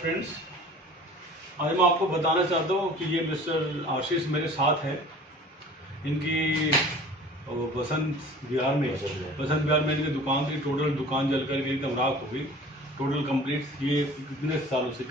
Friends, आज मैं आपको बताना चाहता हूँ कि ये मिस्टर आशीष मेरे साथ हैं। इनकी बसंत विहार में इनकी दुकान थी। टोटल दुकान जल करके एकदम राख हो गई, टोटल कंप्लीट। ये कितने सालों से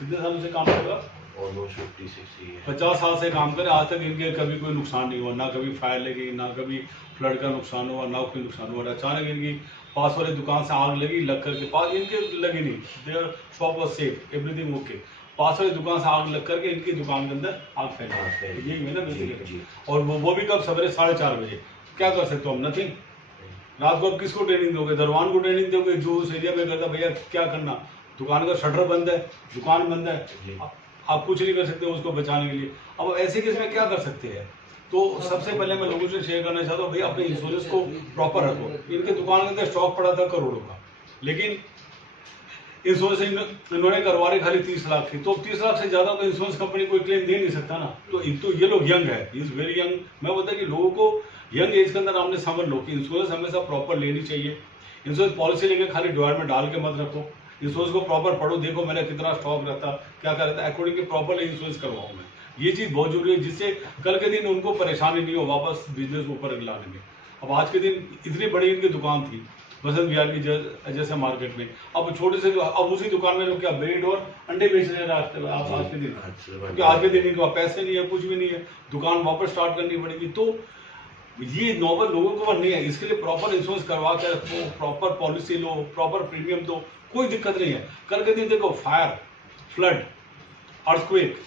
काम कर रहा? ऑलमोस्ट 50-60 50 साल से काम करे। आज तक इनके कभी कोई नुकसान नहीं हुआ, ना कभी फायर लगी, ना कभी फ्लड का नुकसान हुआ, ना कोई नुकसान हुआ। अचानक इनकी पास वाली दुकान से आग लगी, लग करके पास इनके लगी नहीं, their shop was safe, everything okay. पास वाली दुकान से आग लग करके इनकी दुकान के अंदर आग फैला। यही है ना बेसिकली। और वो भी कब? सवेरे 4:30 बजे। क्या कर सकते हो हम? नथिंग। रात को आप किसको ट्रेनिंग दोगे? दरवान को ट्रेनिंग दोगे जो उस एरिया में करता भैया क्या करना। दुकान का शटर बंद है, दुकान बंद है, आप कुछ नहीं कर सकते उसको बचाने के लिए। अब ऐसे केस में क्या कर सकते हैं? तो सबसे पहले मैं लोगों से शेयर करना चाहता हूँ, भाई अपने इंश्योरेंस को प्रॉपर रखो। इनके दुकान के अंदर स्टॉक पड़ा था करोड़ों का, लेकिन इंश्योरेंस इन्होंने करवा रही खाली 30 लाख की। तो 30 लाख से ज्यादा तो इंश्योरेंस कंपनी कोई क्लेम दे नहीं सकता ना। तो ये लोग यंग है, इज वेरी यंग। मैं बोलता कि लोगों को यंग एज के अंदर आपने समझ लो कि इंश्योरेंस हमेशा प्रॉपर लेनी चाहिए। इंश्योरेंस पॉलिसी लेके खाली ड्रॉयर में डाल के मत रखो। इंश्योरेंस को प्रॉपर पढ़ो, देखो मेरा कितना स्टॉक रहता, क्या क्या रहता है, अकॉर्डिंग के प्रॉपर इंश्योरेंस करवाऊँ मैं। ये चीज़ बहुत जरूरी है, जिससे कल के दिन उनको परेशानी नहीं हो वापस बिजनेस को ऊपर लाने में। अब आज के दिन इतनी बड़ी इनकी दुकान थी बसंत विहार की जैसे मार्केट में, अब छोटे से अब उसी दुकान में लोग क्या ब्रेड और अंडे बेच रहे हैं आज के दिन। क्योंकि आज के दिन इनके पास पैसे नहीं है, कुछ भी नहीं है, दुकान वापस स्टार्ट करनी पड़ेगी। तो ये नॉर्मल लोगों को नहीं है। इसके लिए प्रॉपर इंश्योरेंस करवा कर रखो, प्रॉपर पॉलिसी लो, प्रॉपर प्रीमियम दो, कोई दिक्कत नहीं है। कल के दिन देखो फायर, फ्लड, अर्थक्वेक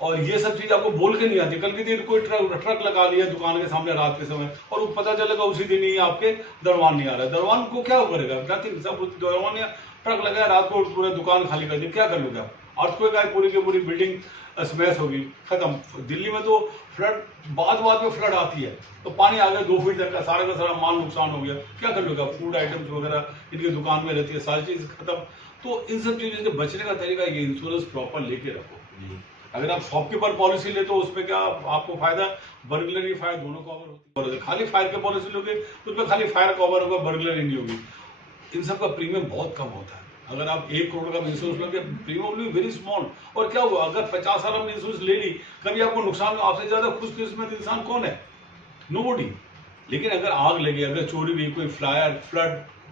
और ये सब चीज आपको बोल के नहीं आती। कल के दिन कोई ट्रक लगा लिया दुकान के सामने रात के समय और वो पता चलेगा उसी दिन ही आपके दरवान नहीं आ रहा है। दरवान को क्या करेगा? नथिंग। सब दरवान या ट्रक लगाया, रात को पूरे दुकान खाली कर दी, क्या कर लोगे? अर्थक्वेक आई, पूरी की पूरी बिल्डिंग स्मैश होगी, खत्म। दिल्ली में तो फ्लड बाद में फ्लड आती है तो पानी आ गया 2 फीट तक का सारा माल नुकसान हो गया, क्या कर लोगे? फूड आइटम्स वगैरह इनकी दुकान में रहती है, सारी चीज खत्म। तो इन सब चीजों से बचने का तरीका ये इंश्योरेंस प्रॉपर लेके रखो। अगर आप शॉपकीपर पॉलिसी ले तो उसमें क्या आपको फायदा? बर्गलरी फायर दोनों कवर होती है। खाली फायर की पॉलिसी लोगे तो उसमें खाली फायर कवर होगा, बर्गलरी नहीं होगी। इन सब का प्रीमियम बहुत कम होता है। अगर आप 1 करोड़ का इंश्योरेंस लेंगे, premium will be very small. और क्या हुआ अगर 50 साल में इंश्योरेंस ले ली, कभी आपको नुकसान? आपसे ज्यादा खुशकिस्मत इंसान कौन है? नोबडी। लेकिन अगर आग लगी, अगर चोरी हुई, कोई फायर, फ्लड,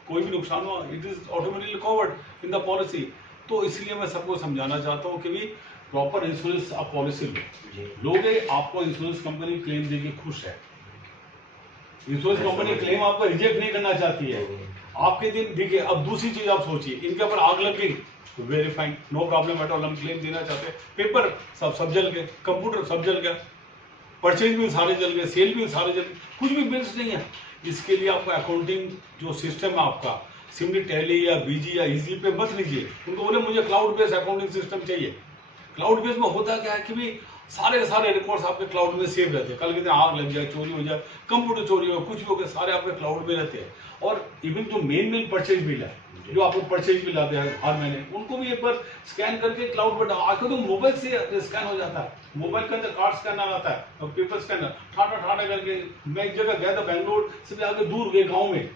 कोई भी नुकसान हुआ, it is automatically covered in the policy. तो इसलिए मैं सबको समझाना चाहता हूँ कि भी प्रॉपर इंश्योरेंस आप पॉलिसी लो। लोगे, आपको इंश्योरेंस कंपनी क्लेम देगी, खुश है। इंश्योरेंस कंपनी क्लेम आपका रिजेक्ट नहीं करना चाहती है। आपके दिन देखिए, अब दूसरी चीज आप सोचिए, इनके ऊपर आग लग गई, very fine, no problem at all, हम क्लेम देना चाहते हैं। पेपर सब जल गए, कंप्यूटर सब जल गया, परचेज बिल सारे जल गए, सेल बिल सारे जल गए, कुछ भी बिल्स नहीं है। इसके लिए आपको अकाउंटिंग जो सिस्टम है आपका, सिमली, टैली या बीजी या इजी पे मत लीजिए। उनको बोले मुझे क्लाउड बेस्ड अकाउंटिंग सिस्टम चाहिए। क्लाउड बेस्ड में होता क्या है कि भी सारे रिकॉर्ड्स आपके क्लाउड में सेव रहते हैं। कल के दिन आग लग जाए, चोरी हो जाए, कंप्यूटर चोरी हो, कुछ भी हो गया, सारे आपके क्लाउड में रहते हैं। और इवन जो मेन परचेज बिल है, जो आपको परचेज बिल आते हैं हर महीने, उनको भी एक बार स्कैन करके क्लाउड पर आजकल तो मोबाइल से स्कैन हो जाता है। मोबाइल के अंदर कार्ड स्कैनर आता है और पेपर स्कैनर ठाटा करके। मैं एक जगह गया था बेंगलोर से आगे दूर गए गाँव में,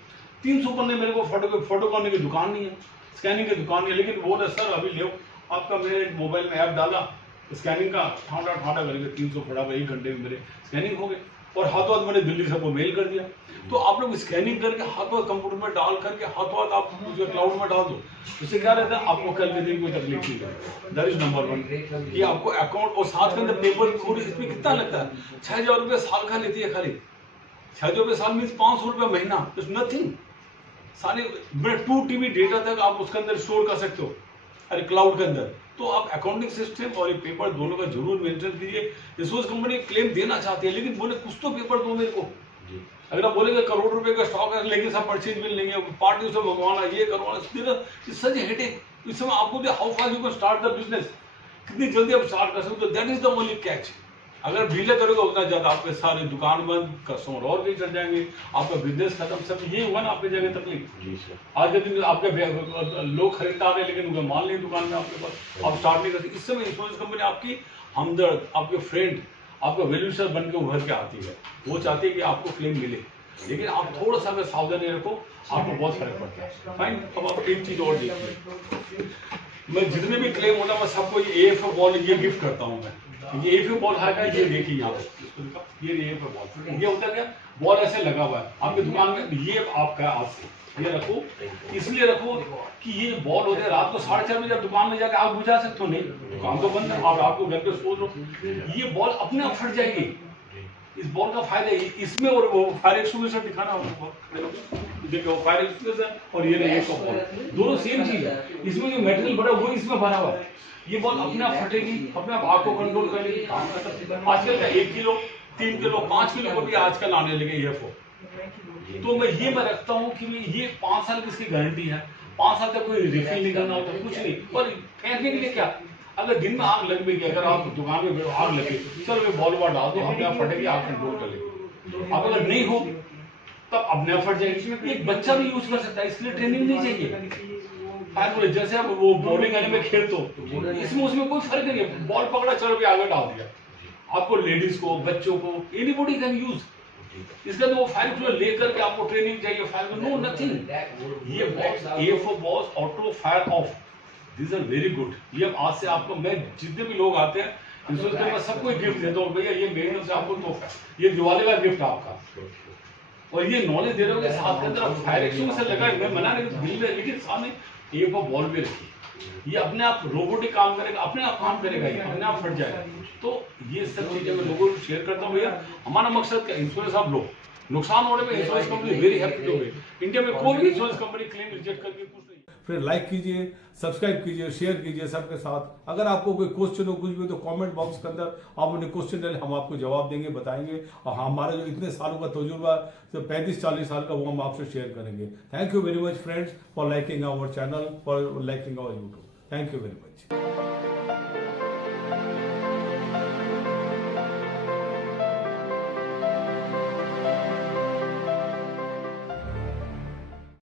300 पन्ने मेरे को फोटो करने की दुकान नहीं है, स्कैनिंग की दुकान नहीं है। लेकिन वो सर अभी ले आपका, मैंने मोबाइल में ऐप डाला स्कैनिंग का, ठाटा करके 300 फटाफट 1 घंटे में मेरे स्कैनिंग हो गए। और हाथों हाथ मैंने दिल्ली सबको मेल कर दिया। तो आप लोग स्कैनिंग करके हाथों कंप्यूटर में डाल करके हाथों हाथ आप क्लाउड में डाल दो। इससे क्या रहता है, आपको कल के दिन कोई तकलीफ नहीं है। दैट इज नंबर 1 कि आपको अकाउंट और साथ के अंदर पेपर पूरी। इसमें कितना लगता है? 6000 रुपये साल का लेती है खाली। 6000 रुपये साल मीन 500 रुपये महीना, इट्स नथिंग। सारे 2 TB डेटा तक आप उसके अंदर स्टोर कर सकते हो, अरे क्लाउड के अंदर। तो आप अकाउंटिंग सिस्टम और ये पेपर दोनों का जरूर मेंटेन कीजिए। इंश्योरेंस कंपनी क्लेम देना चाहती है, लेकिन बोले कुछ तो पेपर दो मेरे को। अगर आप बोलेंगे करोड़ रुपए का स्टॉक है लेकिन सब परचेज बिल नहीं है, पार्टी से मंगवाना, ये करवाना, सच हेडेक। इस समय आपको how fast you can start the business, कितनी जल्दी आप स्टार्ट कर सकते हो, that is the only catch. अगर डिले करोगे उतना ज्यादा आपके सारे दुकान बंद, कस्टमर और भी चल जाएंगे, आपका बिजनेस खत्म। सब ये हुआ ना आपकी जगह तकलीफ। जी सर। आज के दिन आपके लोग खरीदता आ रहे लेकिन उनका माल नहीं दुकान में आपके पास, आप स्टार्ट नहीं करते। इस समय इंश्योरेंस कंपनी आपकी हमदर्द, आपके फ्रेंड, आपका वेल्यूशर बन के उभर के आती है। वो चाहती है कि आपको क्लेम मिले। लेकिन आप थोड़ा सा अगर सावधानी रखो आपको बहुत फर्क पड़ता है। फाइन, अब आप एक चीज और देखिए, मैं जितने भी क्लेम होना मैं सबको ये AFF बॉल ये गिफ्ट करता हूँ मैं। ये AFF बॉल है, ये देखिए यहाँ पे, ये AFF बॉल, ये होता है क्या, बॉल ऐसे लगा हुआ है आपकी दुकान में, ये आपका है आज से, ये रखो, इसलिए रखो कि ये बॉल होते हैं रात को 4:30 बजे आप दुकान में जाकर आग बुझा सकते हो, नहीं दुकान तो बंद है, और आपको घर पे सोच लो, ये बॉल अपने आप फट जाएगी। इस बॉल का फायदा है इसमें, और वो फायर एक्सटिंग्विशर दिखाना होगा, देखो फायर एक्सटिंग्विशर और ये नहीं बॉल दोनों सेम चीज है, इसमें जो मटेरियल बना वो इसमें बना हुआ है, ये बॉल अपने आप फटेगी, अपने आप आग को कंट्रोल करेगी। आजकल का 1 किलो 3 किलो 5 किलो को भी आजकल आने लगे AFF। तो मैं रखता हूँ कि ये 5 साल की इसकी गारंटी है, 5 साल तक कोई रिफिल नहीं करना होता, कुछ नहीं, और फेंकने के लिए क्या, अगर दिन में आग लग गई, अगर आप दुकान में आग लगे, चलो ये बॉल वॉल डाल दो, अपने आप फटेगी, आग कंट्रोल कर लेगी। अब अगर नहीं हो तब अपने आप फट जाएगी। एक बच्चा भी यूज कर सकता है, इसके लिए ट्रेनिंग नहीं चाहिए। फायर जैसे आप वो बॉलिंग आने में खेलते हो, इसमें उसमें कोई फर्क नहीं है, बॉल पकड़ा चलो भी आगे डाल दिया, आपको लेडीज को बच्चों को एनीबॉडी कैन यूज। इसका तो वो फायर एक्सटिंग्विशर लेकर के आपको ट्रेनिंग चाहिए, फायर नो नथिंग। ये box AFF box auto fire off, this are very good. ये आज से आपको, मैं जितने भी लोग आते हैं मैं सबको गिफ्ट देता हूँ, भैया ये मेरे तरफ से आपको तोहफा, ये दिवाली का गिफ्ट आपका, और ये नॉलेज दे रहे हो कि साथ के अंदर फायर एक्सटिंग्विशर लगा है, मैं मना नहीं करता दिल में, लेकिन सामने AFF बॉल भी रखी, ये अपने आप रोबोटिक काम करेगा, अपने आप काम करेगा, ये अपने आप फट जाएगा। तो ये सब चीजें मैं लोगों को शेयर करता हूँ। भैया हमारा मकसद क्या, इंश्योरेंस आप लो, नुकसान होने में insurance company very happy to pay. India में कोई भी इंश्योरेंस कंपनी क्लेम रिजेक्ट करके कुछ नहीं। फिर लाइक कीजिए, सब्सक्राइब कीजिए, शेयर कीजिए सबके साथ। अगर आपको कोई क्वेश्चन हो कुछ भी तो कमेंट बॉक्स के अंदर आप अपने क्वेश्चन डालें, हम आपको जवाब देंगे, बताएंगे, और हमारे जो इतने सालों का तजुर्बा, जो 35-40 साल का, वो हम आपसे शेयर करेंगे। Thank you very much friends for liking our channel, for liking our YouTube. Thank you very much.